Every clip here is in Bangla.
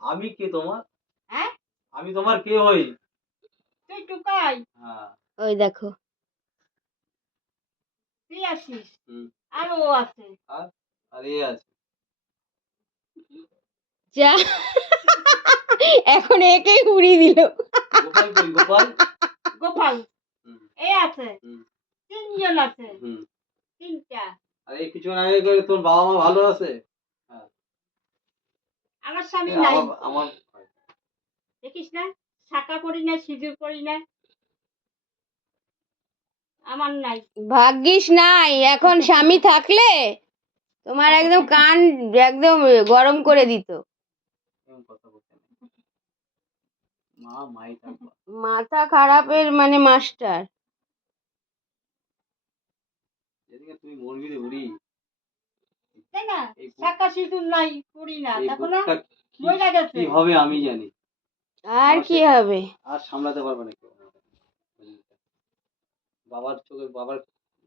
আমি কে তোমার? হ্যাঁ আমি তোমার কে হই? তুই টুকাই হ্যাঁ। ওই দেখো তুই আছিস হুম। আর ও আছে আর আর এ আছে। যা এখন একেই উড়িয়ে দিল। গোপাল কই গোপাল? গোপাল হুম, এ আছে হুম, তিনজন আছে হুম। তিনটা আর এই কিছুক্ষণ আগে করে তোর বাবা মা ভালো আছে? হ্যাঁ। আমার স্বামী এ নাই আমার আমার দেখিস না শাকা করি না সিঁদুর করি না আমার নাই ভাগ্যিস নাই, এখন স্বামী থাকলে তোমার একদম কান একদম গরম করে দিত। এরকম কথা বলতে নেই। মা মাই থাকবা। মাথা খারাপের মানে মাস্টার। যেদিকে তুই মরবি রে বুড়ি। তাই না এই বুক- শাকা সিঁদুর নাই করি না এই দেখো না বুকটা মরে গেছে কি হবে আমি জানি। আর আমার কি সে- হবে? আর সামলাতে পারবে না কেউ। বাবার চোখে বাবার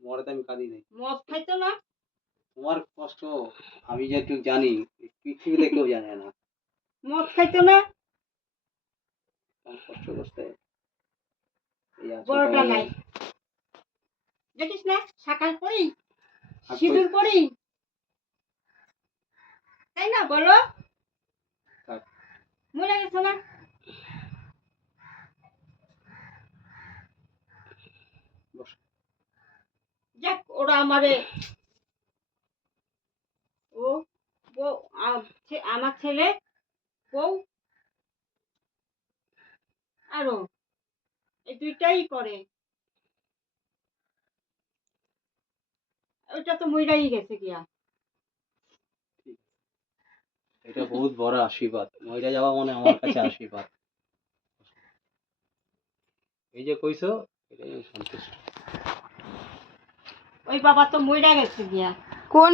মরাতে আমি কাঁদি নাই। মদ খাইতো না তোমার কষ্ট আমি যেটুকু জানি পৃথিবীতে কেউ জানে না। মদ খাইতো না আমার কষ্ট করতে এই আছো বড়টা বাবা নাই দেখিস না শাকা করি সিঁদুর করি তাই না বলো থাক। মরে গেছে না বস। যাক ওরা আমারে ও বউ আমার ছেলে বউ আরো এই দুইটাই করে ওইটা তো মইরাই গেছে গিয়া এটা বহুত বড় আশীর্বাদ। মহিলা যাওয়া মানে আমার কাছে আশীর্বাদ। এই যে কইছো এটাই আমি সন্তুষ্ট। ওই বাবা তো মইরা গেছে গিয়া কোন